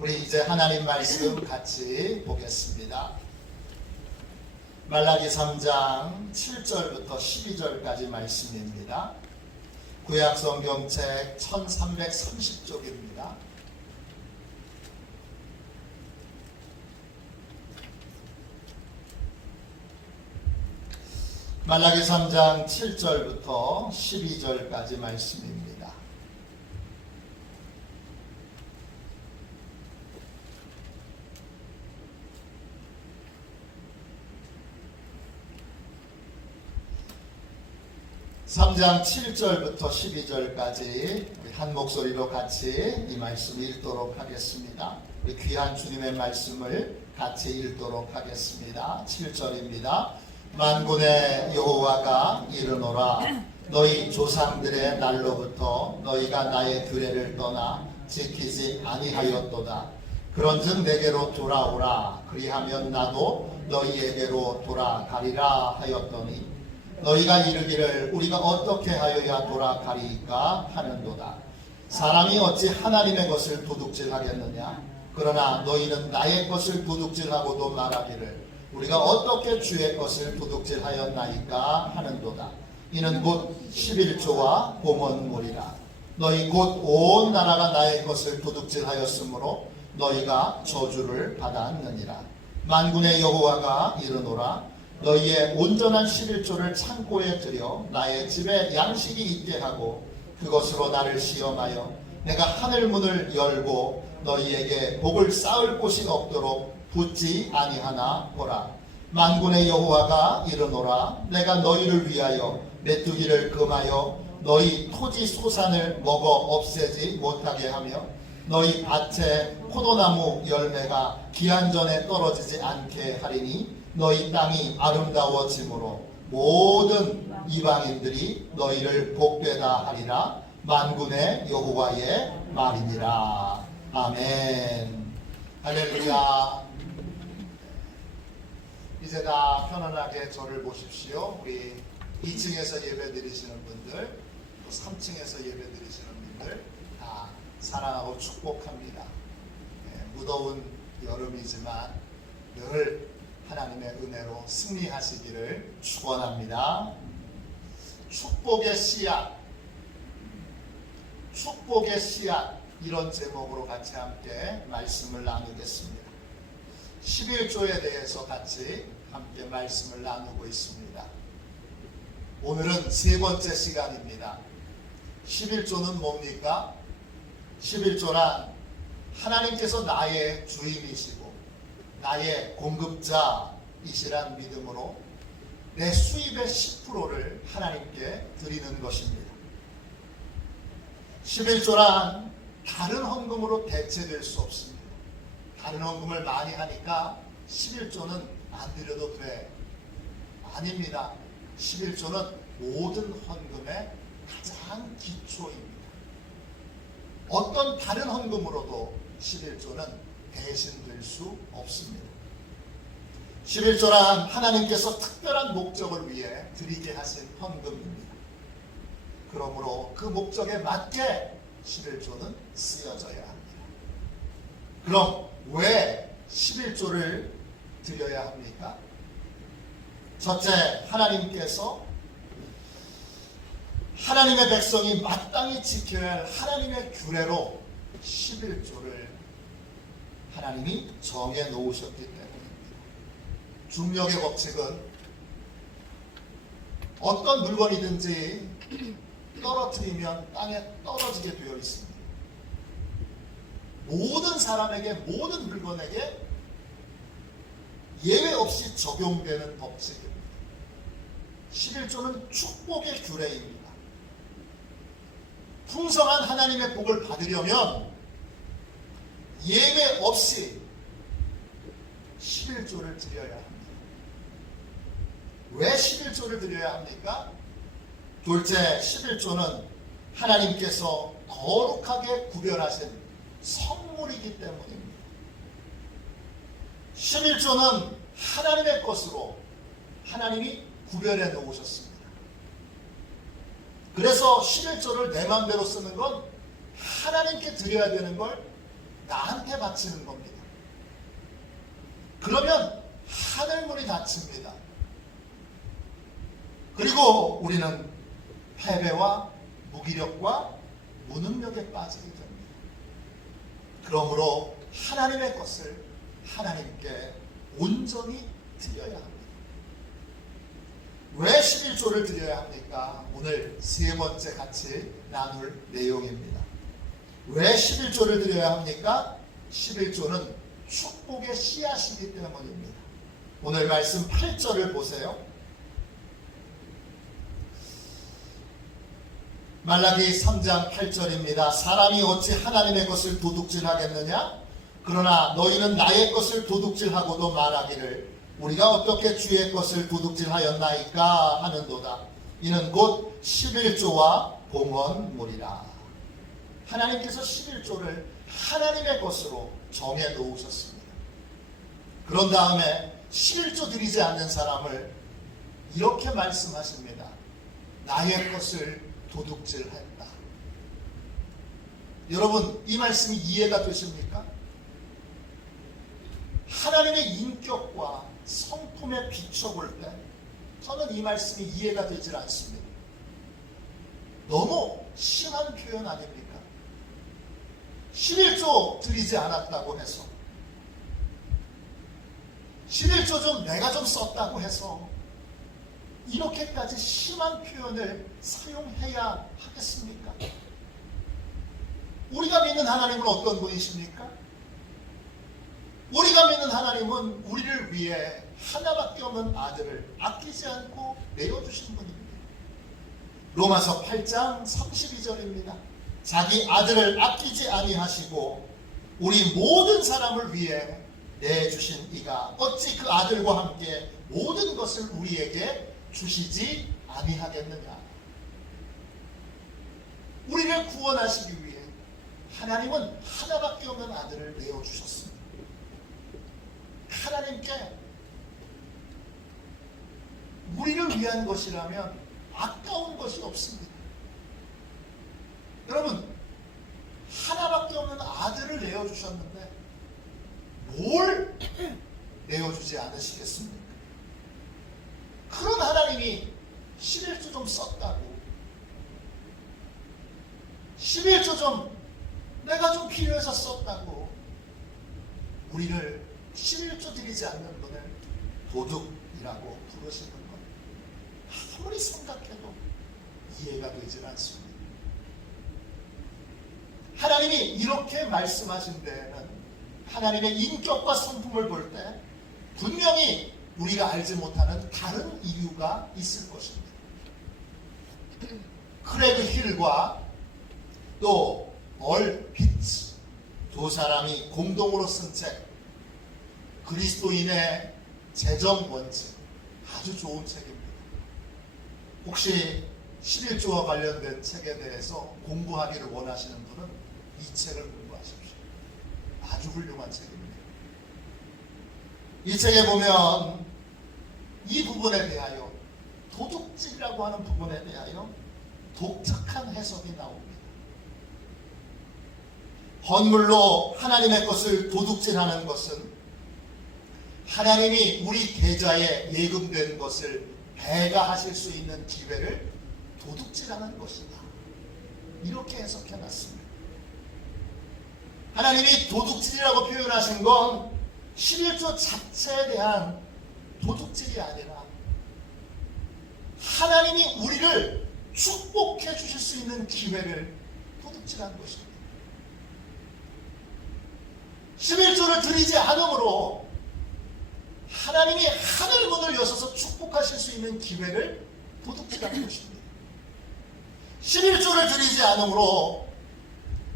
우리 이제 하나님 말씀 같이 보겠습니다. 말라기 3장 7절부터 12절까지 말씀입니다. 구약성경책 1330쪽입니다. 말라기 3장 7절부터 12절까지 말씀입니다. (3장) 7절부터 12절까지 한 목소리로 같이 이 말씀 읽도록 하겠습니다. 우리 귀한 주님의 말씀을 같이 읽도록 하겠습니다. 7절입니다. 만군의 여호와가 이르노라. 너희 조상들의 날로부터 너희가 나의 규례를 떠나 지키지 아니하였도다. 그런즉 내게로 돌아오라. 그리하면 나도 너희에게로 돌아가리라 하였더니 너희가 이르기를 우리가 어떻게 하여야 돌아가리까 하는도다. 사람이 어찌 하나님의 것을 도둑질하겠느냐. 그러나 너희는 나의 것을 도둑질하고도 말하기를 우리가 어떻게 주의 것을 도둑질하였나이까 하는도다. 이는 곧 11조와 공헌물이라. 너희 곧 온 나라가 나의 것을 도둑질하였으므로 너희가 저주를 받았느니라. 만군의 여호와가 이르노라. 너희의 온전한 11조를 창고에 들여 나의 집에 양식이 있게 하고 그것으로 나를 시험하여 내가 하늘문을 열고 너희에게 복을 쌓을 곳이 없도록 붙지 아니하나 보라. 만군의 여호와가 이르노라. 내가 너희를 위하여 메뚜기를 금하여 너희 토지 소산을 먹어 없애지 못하게 하며 너희 밭에 포도나무 열매가 기한전에 떨어지지 않게 하리니 너희 땅이 아름다워짐으로 모든 이방인들이 너희를 복되다 하리라. 만군의 여호와의 말이니라. 아멘. 할렐루야. 이제 다 편안하게 저를 보십시오. 우리 2층에서 예배 드리시는 분들, 또 3층에서 예배 드리시는 분들 다 사랑하고 축복합니다. 무더운 여름이지만 늘 하나님의 은혜로 승리하시기를 축원합니다. 축복의 씨앗, 축복의 씨앗, 이런 제목으로 같이 함께 말씀을 나누겠습니다. 11조에 대해서 같이 함께 말씀을 나누고 있습니다. 오늘은 세 번째 시간입니다. 11조는 뭡니까? 11조란 하나님께서 나의 주인이시고 나의 공급자이시란 믿음으로 내 수입의 10%를 하나님께 드리는 것입니다. 11조란 다른 헌금으로 대체될 수 없습니다. 다른 헌금을 많이 하니까 11조는 안 드려도 돼. 아닙니다. 11조는 모든 헌금의 가장 기초입니다. 어떤 다른 헌금으로도 11조는 대신될 수 없습니다. 11조란 하나님께서 특별한 목적을 위해 드리게 하신 헌금입니다. 그러므로 그 목적에 맞게 11조는 쓰여져야 합니다. 그럼 왜 11조를 드려야 합니까? 첫째, 하나님께서 하나님의 백성이 마땅히 지켜야 할 하나님의 규례로 11조를 하나님이 정해 놓으셨기 때문입니다. 중력의 법칙은 어떤 물건이든지 떨어뜨리면 땅에 떨어지게 되어 있습니다. 모든 사람에게, 모든 물건에게 예외 없이 적용되는 법칙입니다. 11조는 축복의 규례입니다. 풍성한 하나님의 복을 받으려면 예외 없이 11조를 드려야 합니다. 왜 11조를 드려야 합니까? 둘째, 11조는 하나님께서 거룩하게 구별하신 선물이기 때문입니다. 11조는 하나님의 것으로 하나님이 구별해 놓으셨습니다. 그래서 11조를 내 마음대로 쓰는 건 하나님께 드려야 되는 걸 나한테 바치는 겁니다. 그러면 하늘문이 닫힙니다. 그리고 우리는 패배와 무기력과 무능력에 빠지게 됩니다. 그러므로 하나님의 것을 하나님께 온전히 드려야 합니다. 왜 11조를 드려야 합니까? 오늘 세 번째 같이 나눌 내용입니다. 왜 11조를 드려야 합니까? 11조는 축복의 씨앗이기 때문입니다. 오늘 말씀 8절을 보세요. 말라기 3장 8절입니다. 사람이 어찌 하나님의 것을 도둑질하겠느냐? 그러나 너희는 나의 것을 도둑질하고도 말하기를 우리가 어떻게 주의 것을 도둑질하였나이까 하는도다. 이는 곧 11조와 봉헌물이라. 하나님께서 11조를 하나님의 것으로 정해 놓으셨습니다. 그런 다음에 11조 드리지 않는 사람을 이렇게 말씀하십니다. 나의 것을 도둑질했다. 여러분, 이 말씀이 이해가 되십니까? 하나님의 인격과 성품에 비춰볼 때 저는 이 말씀이 이해가 되질 않습니다. 너무 심한 표현 아닙니까? 11조 드리지 않았다고 해서 11조 좀 내가 좀 썼다고 해서 이렇게까지 심한 표현을 사용해야 하겠습니까? 우리가 믿는 하나님은 어떤 분이십니까? 우리가 믿는 하나님은 우리를 위해 하나밖에 없는 아들을 아끼지 않고 내어주신 분입니다. 로마서 8장 32절입니다. 자기 아들을 아끼지 아니하시고 우리 모든 사람을 위해 내주신 이가 어찌 그 아들과 함께 모든 것을 우리에게 주시지 아니하겠느냐. 우리를 구원하시기 위해 하나님은 하나밖에 없는 아들을 내어주셨습니다. 하나님께 우리를 위한 것이라면 아까운 것이 없습니다. 여러분, 하나밖에 없는 아들을 내어주셨는데 뭘 내어주지 않으시겠습니까? 그런 하나님이 11조 좀 썼다고 11조 좀 내가 좀 필요해서 썼다고 우리를 11조 드리지 않는 분을 도둑이라고 부르시는 것 아무리 생각해도 이해가 되질 않습니다. 하나님이 이렇게 말씀하신 데에는 하나님의 인격과 성품을 볼 때 분명히 우리가 알지 못하는 다른 이유가 있을 것입니다. 크레그 힐과 또 얼 피츠 두 사람이 공동으로 쓴 책 그리스도인의 재정 원칙, 아주 좋은 책입니다. 혹시 11조와 관련된 책에 대해서 공부하기를 원하시는 분은 이 책을 공부하십시오. 아주 훌륭한 책입니다. 이 책에 보면 이 부분에 대하여, 도둑질이라고 하는 부분에 대하여 독특한 해석이 나옵니다. 헌물로 하나님의 것을 도둑질하는 것은 하나님이 우리 계좌에 예금된 것을 배가하실 수 있는 기회를 도둑질하는 것이다. 이렇게 해석해놨습니다. 하나님이 도둑질이라고 표현하신 건 11조 자체에 대한 도둑질이 아니라 하나님이 우리를 축복해 주실 수 있는 기회를 도둑질한 것입니다. 11조를 드리지 않으므로 하나님이 하늘 문을 여셔서 축복하실 수 있는 기회를 도둑질한 것입니다. 11조를 드리지 않으므로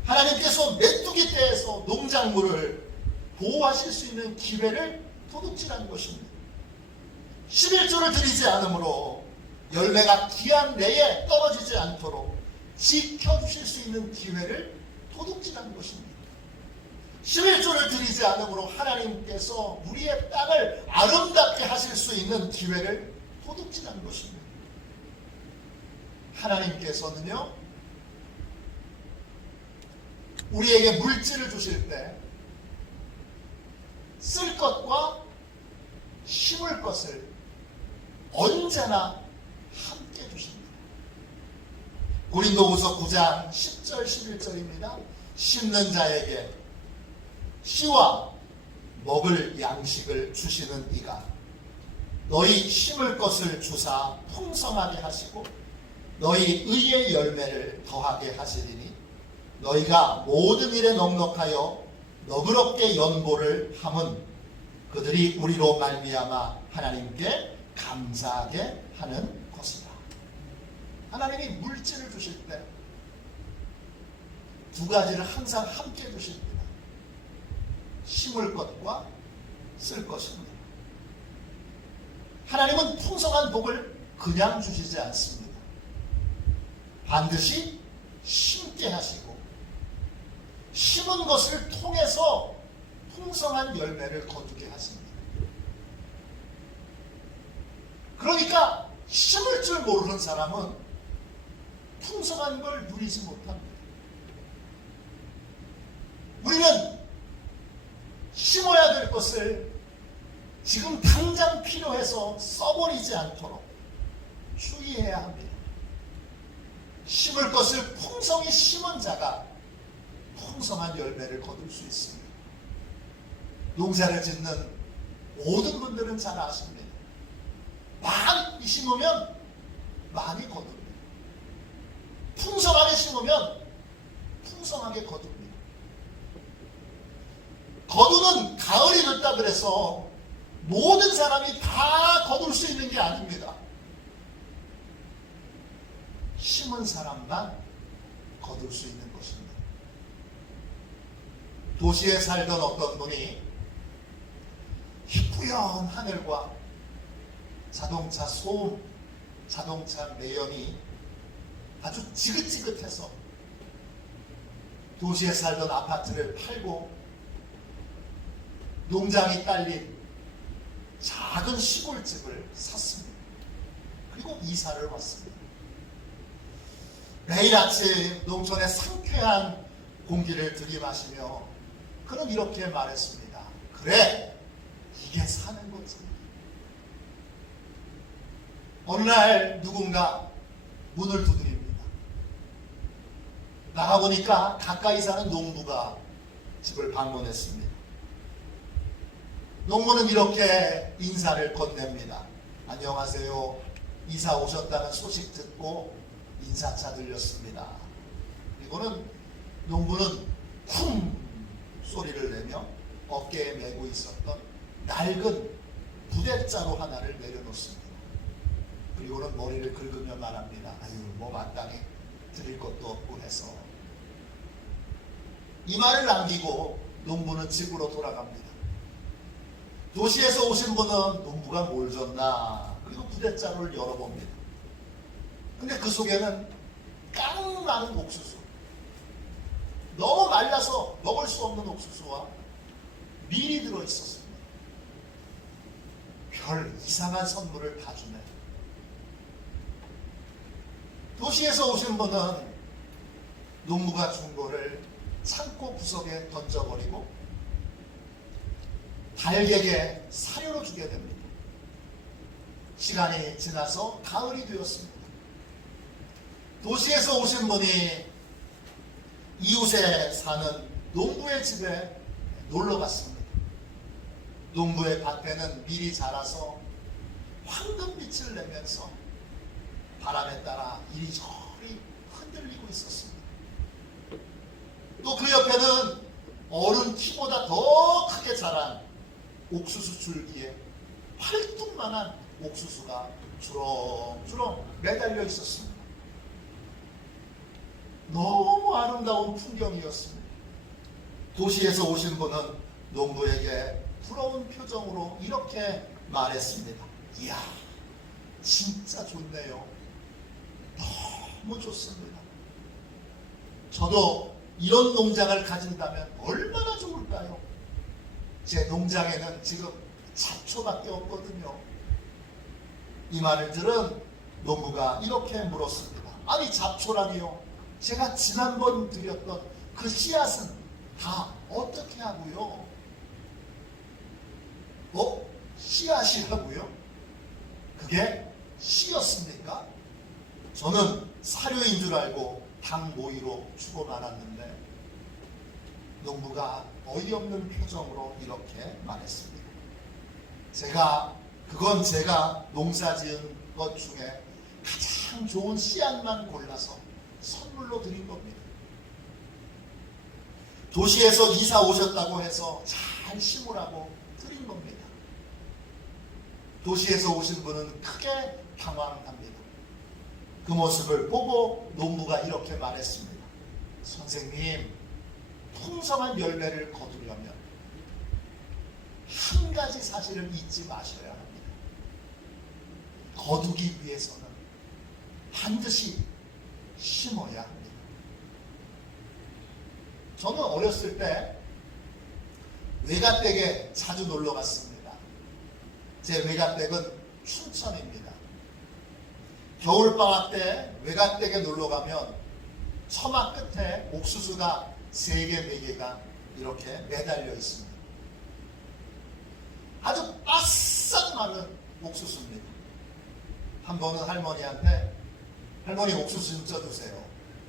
하나님께서 메뚜기 떼에서 농작물을 보호하실 수 있는 기회를 도둑질한 것입니다. 11조를 드리지 않으므로 열매가 기한 내에 떨어지지 않도록 지켜주실 수 있는 기회를 도둑질한 것입니다. 11조를 드리지 않으므로 하나님께서 우리의 땅을 아름답게 하실 수 있는 기회를 도둑질한 것입니다. 우리에게 물질을 주실 때 쓸 것과 심을 것을 언제나 함께 주십니다. 고린도후서 9장 10절 11절입니다. 심는 자에게 씨와 먹을 양식을 주시는 이가 너희 심을 것을 주사 풍성하게 하시고 너희 의의 열매를 더하게 하시리니 너희가 모든 일에 넉넉하여 너그럽게 연보를 함은 그들이 우리로 말미암아 하나님께 감사하게 하는 것이다. 하나님이 물질을 주실 때 두 가지를 항상 함께 주십니다. 심을 것과 쓸 것입니다. 하나님은 풍성한 복을 그냥 주시지 않습니다. 반드시 심게 하시고 심은 것을 통해서 풍성한 열매를 거두게 하십니다. 그러니까 심을 줄 모르는 사람은 풍성한 걸 누리지 못합니다. 우리는 심어야 될 것을 지금 당장 필요해서 써버리지 않도록 주의해야 합니다. 심을 것을 풍성히 심은 자가 풍성한 열매를 거둘 수 있습니다. 농사를 짓는 모든 분들은 잘 아십니다. 많이 심으면 많이 거둡니다. 풍성하게 심으면 풍성하게 거둡니다. 거두는 가을이 됐다 그래서 모든 사람이 다 거둘 수 있는 게 아닙니다. 심은 사람만 거둘 수 있는 것입니다. 도시에 살던 어떤 분이 희뿌연 하늘과 자동차 소음, 자동차 매연이 아주 지긋지긋해서 도시에 살던 아파트를 팔고 농장이 딸린 작은 시골집을 샀습니다. 그리고 이사를 왔습니다. 매일 아침 농촌의 상쾌한 공기를 들이마시며 그는 이렇게 말했습니다. 그래, 이게 사는 거지. 어느 날 누군가 문을 두드립니다. 나가보니까 가까이 사는 농부가 집을 방문했습니다. 농부는 이렇게 인사를 건넵니다. 안녕하세요. 이사 오셨다는 소식 듣고 인사차 들렸습니다. 그리고는 농부는 쿵 소리를 내며 어깨에 메고 있었던 낡은 부대자루 하나를 내려놓습니다. 그리고는 머리를 긁으며 말합니다. 아유, 뭐 마땅히 드릴 것도 없고 해서. 이 말을 남기고 농부는 집으로 돌아갑니다. 도시에서 오신 분은 농부가 뭘 줬나 그리고 부대자루를 열어봅니다. 근데 그 속에는 깡 많은 옥수수, 너무 말라서 먹을 수 없는 옥수수와 밀이 들어있었습니다. 별 이상한 선물을 다 주네. 도시에서 오신 분은 농부가 준 거를 창고 구석에 던져버리고 달걀에 사료로 주게 됩니다. 시간이 지나서 가을이 되었습니다. 도시에서 오신 분이 이웃에 사는 농부의 집에 놀러 갔습니다. 농부의 밭에는 밀이 자라서 황금빛을 내면서 바람에 따라 이리저리 흔들리고 있었습니다. 또 그 옆에는 어른 키보다 더 크게 자란 옥수수 줄기에 활뚝만한 옥수수가 주렁주렁 매달려 있었습니다. 너무 아름다운 풍경이었습니다. 도시에서 오신 분은 농부에게 부러운 표정으로 이렇게 말했습니다. 이야, 진짜 좋네요. 너무 좋습니다. 저도 이런 농장을 가진다면 얼마나 좋을까요? 제 농장에는 지금 잡초밖에 없거든요. 이 말을 들은 농부가 이렇게 물었습니다. 아니, 잡초라니요? 제가 지난번 드렸던 그 그 씨앗은 다 어떻게 하고요? 씨앗이라고요? 그게 씨였습니까? 저는 사료인 줄 알고 당 모이로 주고 말았는데 농부가 어이없는 표정으로 이렇게 말했습니다. 그건 제가 농사지은 것 중에 가장 좋은 씨앗만 골라서 선물로 드린 겁니다. 도시에서 이사 오셨다고 해서 잘 심으라고 드린 겁니다. 도시에서 오신 분은 크게 당황합니다. 그 모습을 보고 농부가 이렇게 말했습니다. 선생님, 풍성한 열매를 거두려면 한 가지 사실을 잊지 마셔야 합니다. 거두기 위해서는 반드시 심어야 합니다. 저는 어렸을 때 외가댁에 자주 놀러 갔습니다. 제 외가댁은 춘천입니다. 겨울방학 때 외가댁에 놀러 가면 처마 끝에 옥수수가 3개, 4개가 이렇게 매달려 있습니다. 아주 바싹 마른 옥수수입니다. 한 번은 할머니한테 할머니 옥수수 좀 쪄주세요.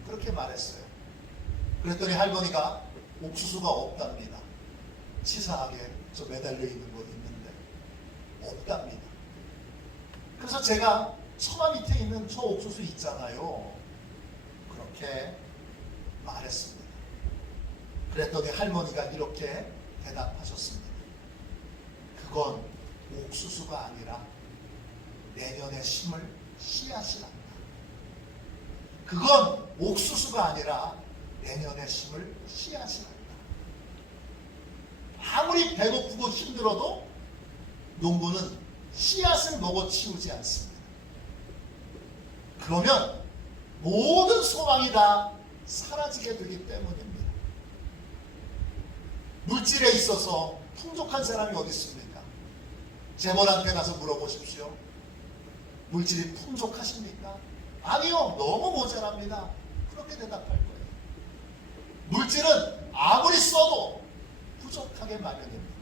그렇게 말했어요. 그랬더니 할머니가 옥수수가 없답니다. 치사하게 저 매달려 있는 거 있는데 없답니다. 그래서 제가 처마 밑에 있는 저 옥수수 있잖아요. 그렇게 말했습니다. 그랬더니 할머니가 이렇게 대답하셨습니다. 그건 옥수수가 아니라 내년에 심을 씨앗이란다. 그건 옥수수가 아니라 내년에 심을 씨앗이란다. 아무리 배고프고 힘들어도 농부는 씨앗을 먹어 치우지 않습니다. 그러면 모든 소망이 다 사라지게 되기 때문입니다. 물질에 있어서 풍족한 사람이 어디 있습니까? 재벌한테 가서 물어보십시오. 물질이 풍족하십니까? 아니요, 너무 모자랍니다. 그렇게 대답할 거예요. 물질은 아무리 써도 부족하게 마련입니다.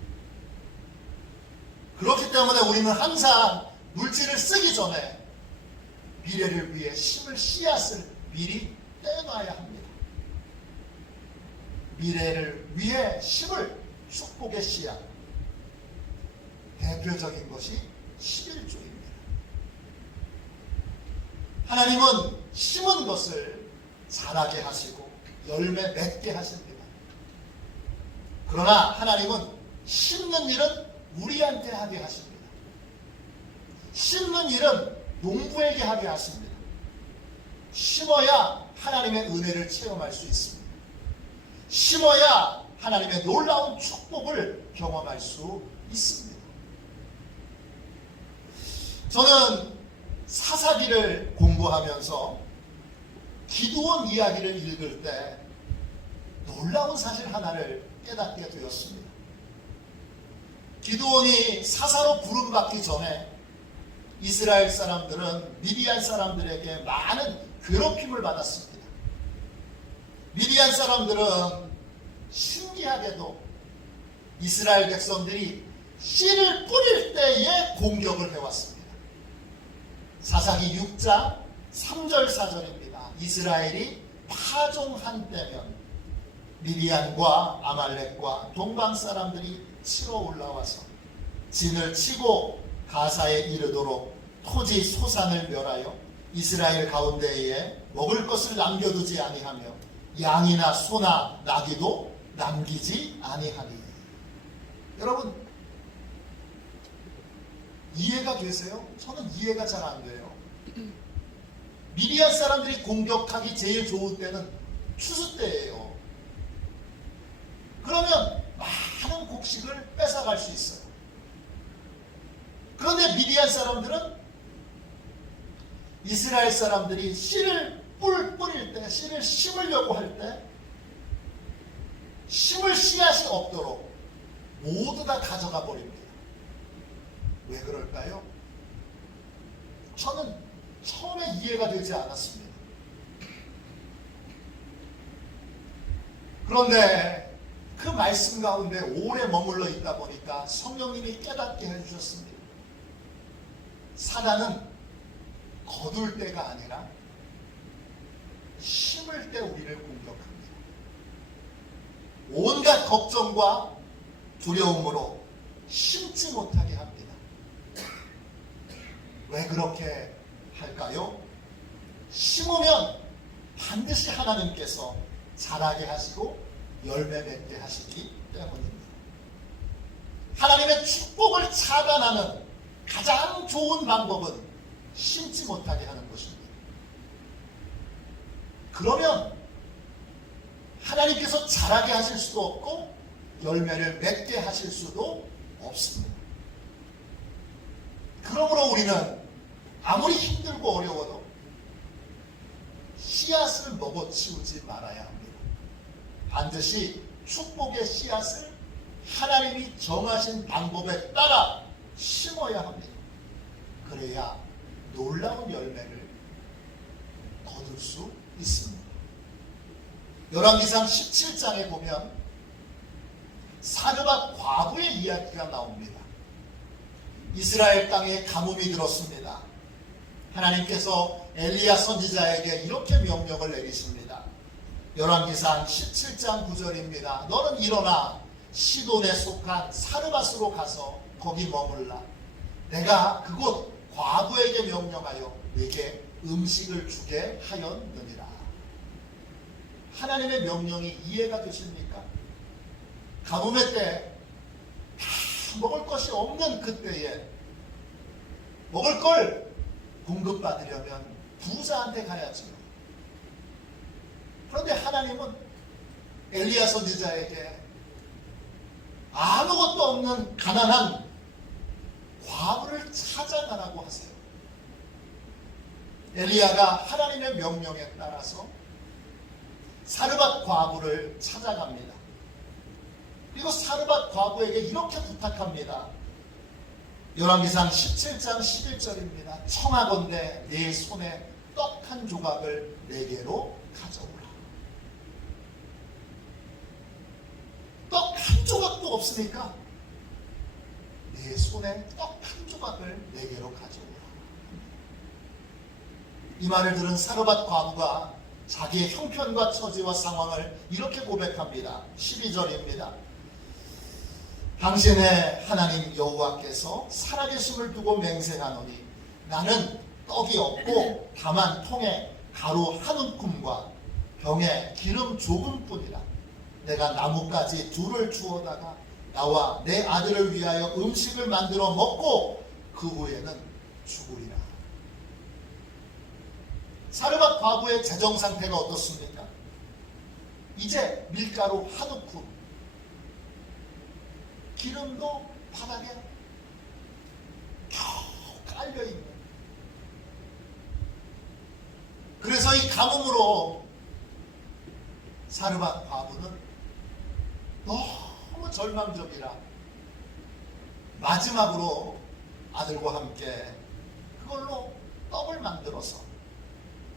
그렇기 때문에 우리는 항상 물질을 쓰기 전에 미래를 위해 심을 씨앗을 미리 떼놔야 합니다. 미래를 위해 심을 축복의 씨앗. 대표적인 것이 11조입니다. 하나님은 심은 것을 자라게 하시고 열매 맺게 하십니다. 그러나 하나님은 심는 일은 우리한테 하게 하십니다. 심는 일은 농부에게 하게 하십니다. 심어야 하나님의 은혜를 체험할 수 있습니다. 심어야 하나님의 놀라운 축복을 경험할 수 있습니다. 저는 사사기를 공부하면서 기드온 이야기를 읽을 때 놀라운 사실 하나를 깨닫게 되었습니다. 기드온이 사사로 부름받기 전에 이스라엘 사람들은 미디안 사람들에게 많은 괴롭힘을 받았습니다. 미디안 사람들은 신기하게도 이스라엘 백성들이 씨를 뿌릴 때에 공격을 해왔습니다. 사사기 6장 3절 4절입니다. 이스라엘이 파종한 때면 미디안과 아말렉과 동방 사람들이 치러 올라와서 진을 치고 가사에 이르도록 토지 소산을 멸하여 이스라엘 가운데에 먹을 것을 남겨두지 아니하며 양이나 소나 나귀도 남기지 아니하니. 여러분 이해가 되세요? 저는 이해가 잘 안 돼요. 미디안 사람들이 공격하기 제일 좋은 때는 추수 때예요. 그러면 많은 곡식을 뺏어갈 수 있어요. 그런데 미디안 사람들은 이스라엘 사람들이 씨를 뿌릴 때, 씨를 심으려고 할 때 심을 씨앗이 없도록 모두 다 가져가 버립니다. 왜 그럴까요? 저는 처음에 이해가 되지 않았습니다. 그런데 그 말씀 가운데 오래 머물러 있다 보니까 성령님이 깨닫게 해주셨습니다. 사단은 거둘 때가 아니라 심을 때 우리를 공격합니다. 온갖 걱정과 두려움으로 심지 못하게 합니다. 왜 그렇게 할까요? 심으면 반드시 하나님께서 자라게 하시고 열매 맺게 하시기 때문입니다. 하나님의 축복을 차단하는 가장 좋은 방법은 심지 못하게 하는 것입니다. 그러면 하나님께서 자라게 하실 수도 없고 열매를 맺게 하실 수도 없습니다. 그러므로 우리는 아무리 힘들고 어려워도 씨앗을 먹어치우지 말아야 합니다. 반드시 축복의 씨앗을 하나님이 정하신 방법에 따라 심어야 합니다. 그래야 놀라운 열매를 거둘 수 있습니다. 열왕기상 17장에 보면 사르밧 과부의 이야기가 나옵니다. 이스라엘 땅에 가뭄이 들었습니다. 하나님께서 엘리야 선지자에게 이렇게 명령을 내리십니다. 열왕기상 17장 9절입니다. 너는 일어나 시돈에 속한 사르밧으로 가서 거기 머물라. 내가 그곳 과부에게 명령하여 내게 음식을 주게 하였느니라. 하나님의 명령이 이해가 되십니까? 가뭄의 때 먹을 것이 없는 그때에 먹을 걸 공급받으려면 부자한테 가야죠. 그런데 하나님은 엘리야 선지자에게 아무것도 없는 가난한 과부를 찾아가라고 하세요. 엘리야가 하나님의 명령에 따라서 사르밧 과부를 찾아갑니다. 그리고 사르밧 과부에게 이렇게 부탁합니다. 열왕기상 17장 11절입니다. 청하건대 내 손에 떡 한 조각을 내게로 가져오라. 떡 한 조각도 없으니까 내 손에 떡 한 조각을 내게로 가져오라. 이 말을 들은 사르밧 과부가 자기의 형편과 처지와 상황을 이렇게 고백합니다. 12절입니다. 당신의 하나님 여호와께서 살아계심을 두고 맹세하노니 나는 떡이 없고 다만 통에 가루 한 움큼과 병에 기름 조금뿐이라. 내가 나뭇가지 둘을 주워다가 나와 내 아들을 위하여 음식을 만들어 먹고 그 후에는 죽으리라. 사르밧 과부의 재정 상태가 어떻습니까? 이제 밀가루 한 움큼, 기름도 바닥에 겨우 깔려있는. 그래서 이 가뭄으로 사르밧 과부는 너무 절망적이라 마지막으로 아들과 함께 그걸로 떡을 만들어서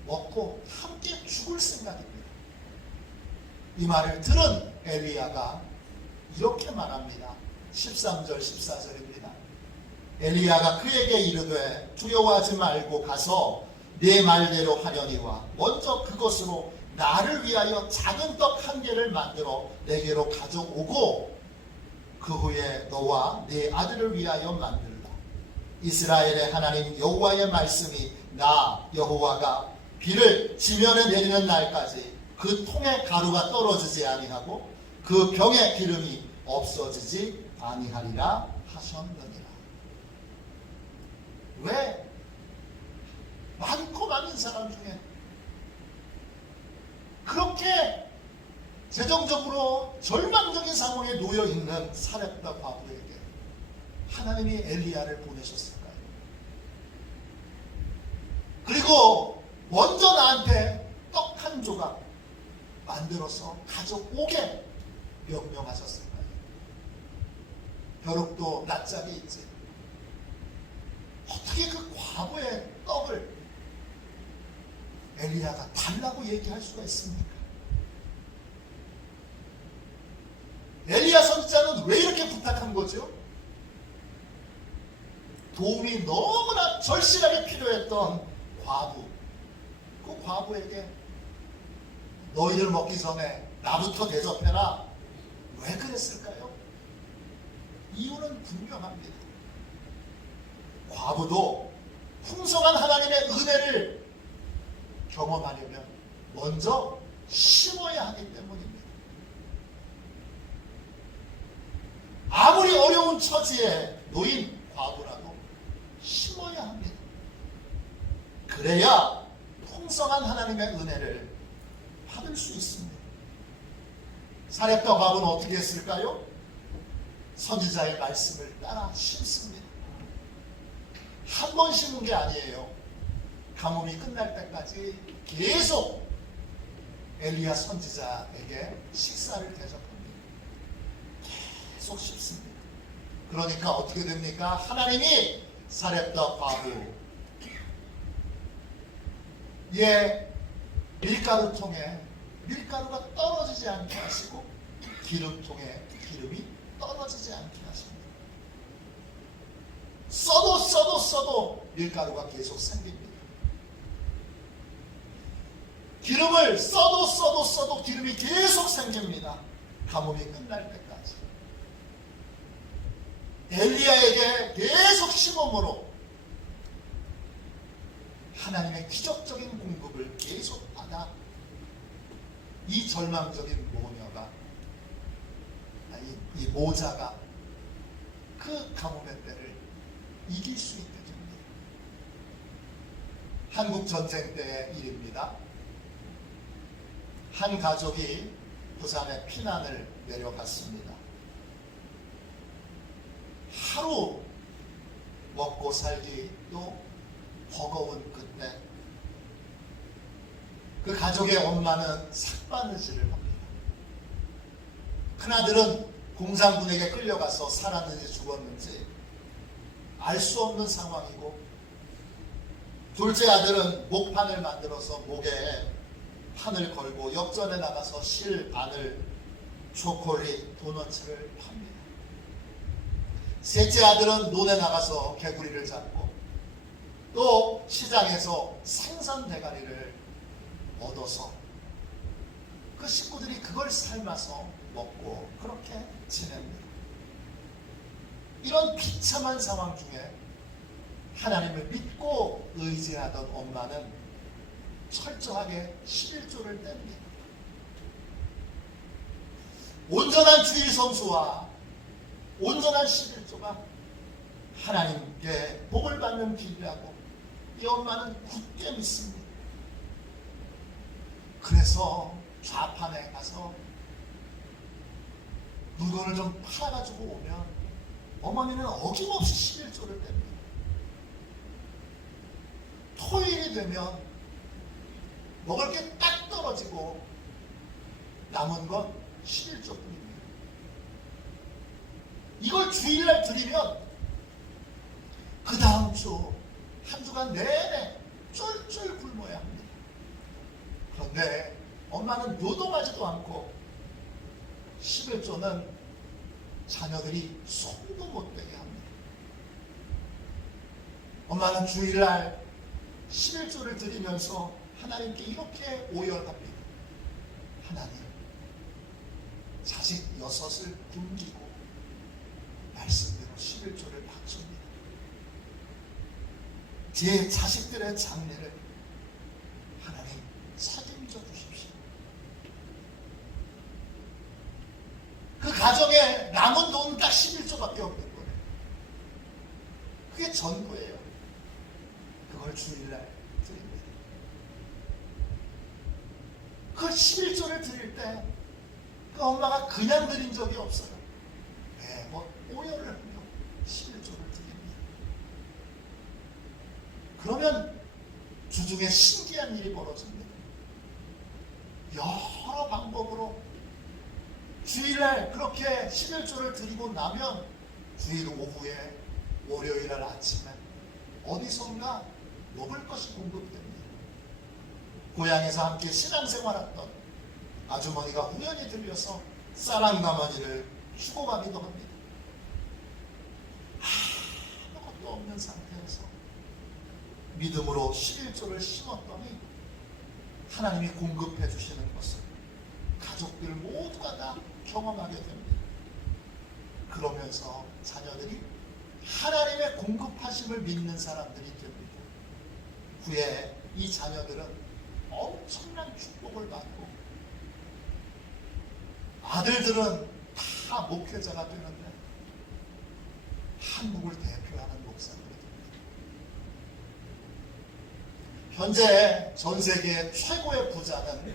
먹고 함께 죽을 생각입니다. 이 말을 들은 엘리야가 이렇게 말합니다. 13절 14절입니다. 엘리야가 그에게 이르되 두려워하지 말고 가서 네 말대로 하려니와 먼저 그것으로 나를 위하여 작은 떡 한 개를 만들어 내게로 가져오고 그 후에 너와 네 아들을 위하여 만들라. 이스라엘의 하나님 여호와의 말씀이 나 여호와가 비를 지면에 내리는 날까지 그 통에 가루가 떨어지지 아니하고 그 병에 기름이 없어지지 아니하리라 하셨느니라. 왜? 많고 많은 사람 중에 그렇게 재정적으로 절망적인 상황에 놓여 있는 사렙다 과부에게 하나님이 엘리야를 보내셨을까요? 그리고 먼저 나한테 떡 한 조각 만들어서 가져오게 명령하셨을까요? 벼룩도 낯짝이 있지. 어떻게 그 과부의 떡을 엘리야가 달라고 얘기할 수가 있습니까? 엘리야 선지자는 왜 이렇게 부탁한 거죠? 도움이 너무나 절실하게 필요했던 과부, 그 과부에게 너희들 먹기 전에 나부터 대접해라. 왜 그랬을까요? 이유는 분명합니다. 과부도 풍성한 하나님의 은혜를 경험하려면 먼저 심어야 하기 때문입니다. 아무리 어려운 처지에 놓인 과부라도 심어야 합니다. 그래야 풍성한 하나님의 은혜를 받을 수 있습니다. 사렙과 과부는 어떻게 했을까요? 선지자의 말씀을 따라 심습니다. 한 번 심은 게 아니에요. 가뭄이 끝날 때까지 계속 엘리야 선지자에게 식사를 대접합니다. 계속 심습니다. 그러니까 어떻게 됩니까? 하나님이 사렙과 과부의 밀가루통에 밀가루가 떨어지지 않게 하시고 기름통에 기름이 떨어지지 않게 하십니다. 써도 밀가루가 계속 생깁니다. 기름을 써도 기름이 계속 생깁니다. 가뭄이 끝날 때까지. 엘리야에게 계속 심음으로 하나님의 기적적인 공급을 계속 받아 이 절망적인 모녀가, 이 모자가 그 가뭄의 때를 이길 수 있게 됩니다. 한국 전쟁 때의 일입니다. 한 가족이 부산에 피난을 내려갔습니다. 하루 먹고 살기도 버거운 그때 그 가족의 엄마는 삭바느질을 합니다. 큰아들은 공산군에게 끌려가서 살았는지 죽었는지 알 수 없는 상황이고, 둘째 아들은 목판을 만들어서 목에 판을 걸고 역전에 나가서 실, 바늘, 초콜릿, 도너츠를 팝니다. 셋째 아들은 논에 나가서 개구리를 잡고 또 시장에서 생선 대가리를 얻어서 그 식구들이 그걸 삶아서 먹고 그렇게 지냅니다. 이런 비참한 상황 중에 하나님을 믿고 의지하던 엄마는 철저하게 11조를 뗍니다. 온전한 주일 성수와 온전한 11조가 하나님께 복을 받는 길이라고 이 엄마는 굳게 믿습니다. 그래서 좌판에 가서 물건을 좀 팔아가지고 오면 어머니는 어김없이 11조를 뗍니다. 토요일이 되면 먹을 게 딱 떨어지고 남은 건 11조뿐입니다. 이걸 주일날 드리면 그 다음 주 한 주간 내내 쫄쫄 굶어야 합니다. 그런데 엄마는 요동하지도 않고 11조는 자녀들이 손도 못 대게 합니다. 엄마는 주일날 11조를 드리면서 하나님께 이렇게 오열합니다. 하나님, 자식 6을 굶기고 말씀대로 11조를 바칩니다. 제 자식들의 장래를 하나님 책임져 주십시오. 그 가정에 남은 돈 딱 11조밖에 없는 거예요. 그게 전부예요. 그걸 주일날 드립니다. 그 11조를 드릴 때 그 엄마가 그냥 드린 적이 없어요. 매번 오열을 하며 11조를 드립니다. 그러면 주중에 신기한 일이 벌어집니다. 여러 방법으로 주일날 그렇게 11조를 드리고 나면 주일 오후에 월요일날 아침에 어디선가 먹을 것이 공급됩니다. 고향에서 함께 신앙생활했던 아주머니가 우연히 들려서 쌀랑나머니를 주고 가기도 합니다. 아무것도 없는 상태에서 믿음으로 11조를 심었더니 하나님이 공급해 주시는 것을 가족들 모두가 다 경험하게 됩니다. 그러면서 자녀들이 하나님의 공급하심을 믿는 사람들이 됩니다. 후에 이 자녀들은 엄청난 축복을 받고 아들들은 다 목회자가 되는데 한국을 대표하는 목사들이 됩니다. 현재 전 세계 최고의 부자는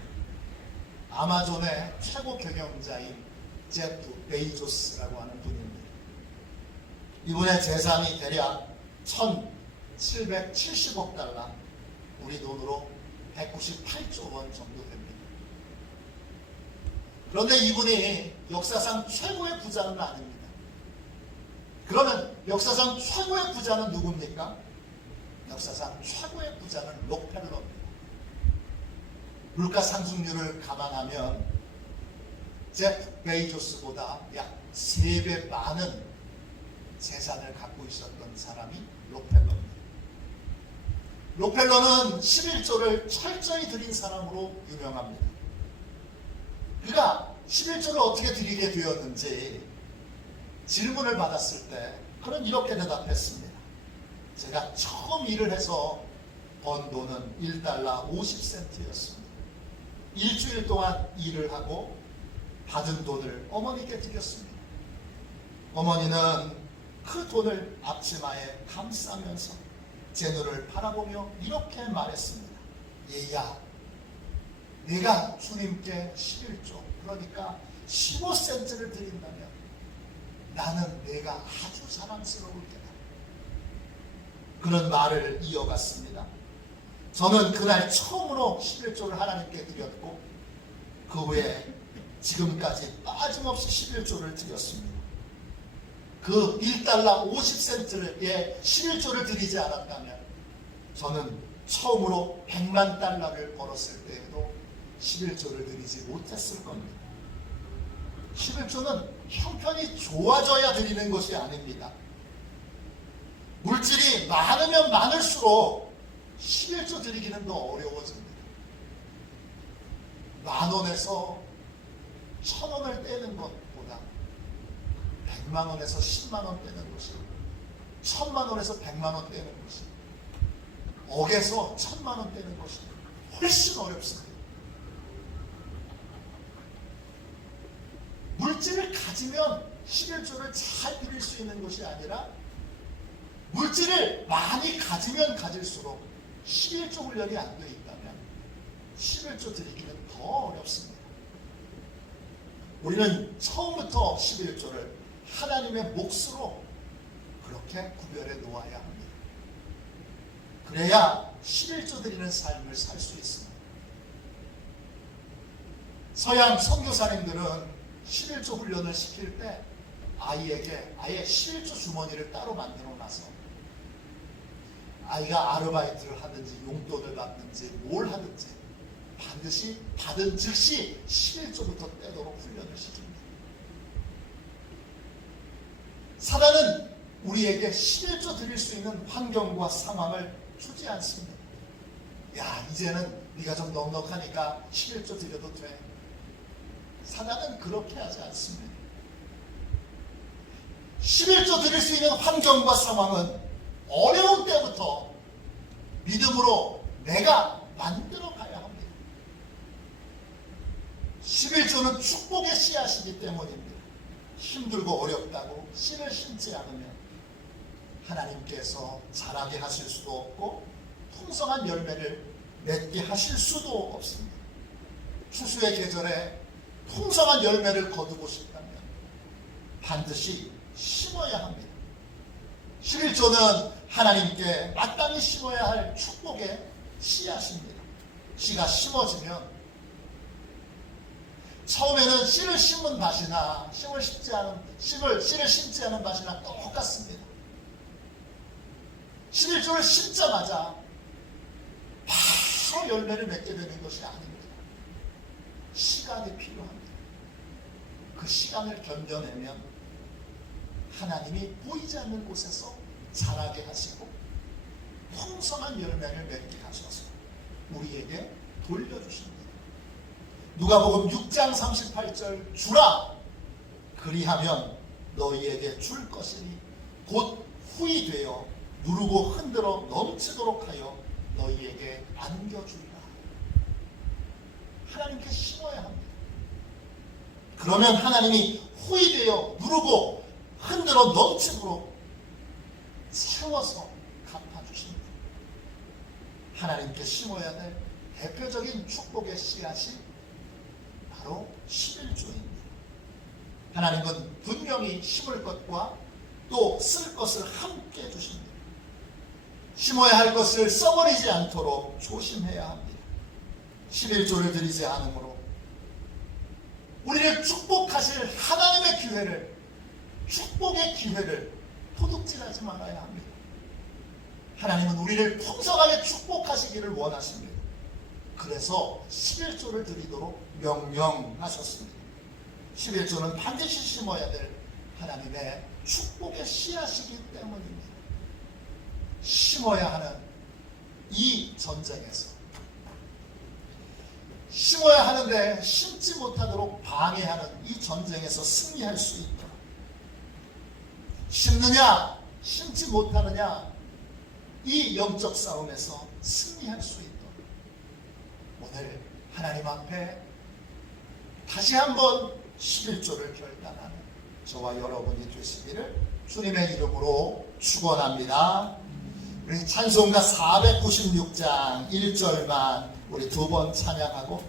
아마존의 최고 경영자인 제프 베이조스라고 하는 분입니다. 이분의 재산이 대략 1,770억 달러, 우리 돈으로 198조 원 정도 됩니다. 그런데 이분이 역사상 최고의 부자는 아닙니다. 그러면 역사상 최고의 부자는 누굽니까? 역사상 최고의 부자는 록펠러입니다. 물가 상승률을 감안하면 제프 베이조스보다 약 3배 많은 재산을 갖고 있었던 사람이 록펠러입니다. 록펠러는 11조를 철저히 드린 사람으로 유명합니다. 그가 11조를 어떻게 드리게 되었는지 질문을 받았을 때 그는 이렇게 대답했습니다. 제가 처음 일을 해서 번 돈은 1달러 50센트였습니다. 일주일 동안 일을 하고 받은 돈을 어머니께 드렸습니다. 어머니는 그 돈을 앞치마에 감싸면서 제 눈을 바라보며 이렇게 말했습니다. 얘야, 내가 주님께 11조, 그러니까 15센트를 드린다면 나는 내가 아주 사랑스러울 게다. 그는 말을 이어갔습니다. 저는 그날 처음으로 11조를 하나님께 드렸고 그 후에 지금까지 빠짐없이 11조를 드렸습니다. 그 1달러 50센트에 11조를 드리지 않았다면 저는 처음으로 100만 달러를 벌었을 때에도 11조를 드리지 못했을 겁니다. 11조는 형편이 좋아져야 드리는 것이 아닙니다. 물질이 많으면 많을수록 11조 드리기는 더 어려워집니다. 10,000원에서 1,000원을 떼는 것보다 100만원에서 10만원 떼는 것이, 1,000만원에서 100만원 떼는 것이, 억에서 1,000만원 떼는 것이 훨씬 어렵습니다. 물질을 가지면 11조를 잘 드릴 수 있는 것이 아니라 물질을 많이 가지면 가질수록 11조 훈련이 안 돼 있다면 11조 드리기는 더 어렵습니다. 우리는 처음부터 11조를 하나님의 몫으로 그렇게 구별해 놓아야 합니다. 그래야 11조 드리는 삶을 살 수 있습니다. 서양 선교사님들은 11조 훈련을 시킬 때 아이에게 아예 11조 주머니를 따로 만들어 놔서 아이가 아르바이트를 하든지 용돈을 받든지 뭘 하든지 반드시 받은 즉시 11조부터 떼도록 훈련을 시킵니다. 사단은 우리에게 11조 드릴 수 있는 환경과 상황을 주지 않습니다. 야, 이제는 네가 좀 넉넉하니까 11조 드려도 돼. 사단은 그렇게 하지 않습니다. 11조 드릴 수 있는 환경과 상황은 어려운 때부터 믿음으로 내가 만들어 가야 합니다. 11조는 축복의 씨앗이기 때문입니다. 힘들고 어렵다고 씨를 심지 않으면 하나님께서 자라게 하실 수도 없고 풍성한 열매를 맺게 하실 수도 없습니다. 추수의 계절에 풍성한 열매를 거두고 싶다면 반드시 심어야 합니다. 11조는 하나님께 마땅히 심어야 할 축복의 씨앗입니다. 씨가 심어지면 처음에는 씨를 심은 밭이나 씨를 심지 않은 밭이나 똑같습니다. 11조를 심자마자 바로 열매를 맺게 되는 것이 아닙니다. 시간이 필요합니다. 그 시간을 견뎌내면 하나님이 보이지 않는 곳에서 자라게 하시고 풍성한 열매를 맺게 하셔서 우리에게 돌려주십니다. 누가복음 6장 38절 주라 그리하면 너희에게 줄 것이니 곧 후이 되어 누르고 흔들어 넘치도록 하여 너희에게 안겨주리라. 하나님께 심어야 합니다. 그러면 하나님이 후이 되어 누르고 흔들어 넘치도록 채워서 갚아주십니다. 하나님께 심어야 될 대표적인 축복의 씨앗이 바로 11조입니다. 하나님은 분명히 심을 것과 또 쓸 것을 함께 주십니다. 심어야 할 것을 써버리지 않도록 조심해야 합니다. 11조를 드리지 않으므로 우리를 축복하실 하나님의 기회를, 축복의 기회를 도둑질하지 말아야 합니다. 하나님은 우리를 풍성하게 축복하시기를 원하십니다. 그래서 11조를 드리도록 명령하셨습니다. 11조는 반드시 심어야 될 하나님의 축복의 씨앗이기 때문입니다. 심어야 하는 이 전쟁에서 심어야 하는데 심지 못하도록 방해하는 이 전쟁에서 승리할 수 있도록, 심느냐 심지 못하느냐 이 영적 싸움에서 승리할 수 있도록 오늘 하나님 앞에 다시 한번 11조를 결단하는 저와 여러분이 되시기를 주님의 이름으로 축원합니다. 우리 찬송가 496장 1절만 우리 두 번 찬양하고,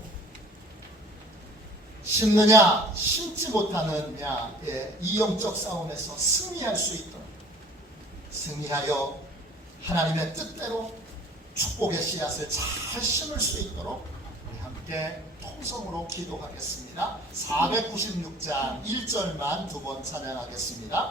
심느냐 심지 못하느냐의 이 영적 싸움에서 승리할 수 있도록, 승리하여 하나님의 뜻대로 축복의 씨앗을 잘 심을 수 있도록 우리 함께 통성으로 기도하겠습니다. 496장 1절만 두 번 찬양하겠습니다.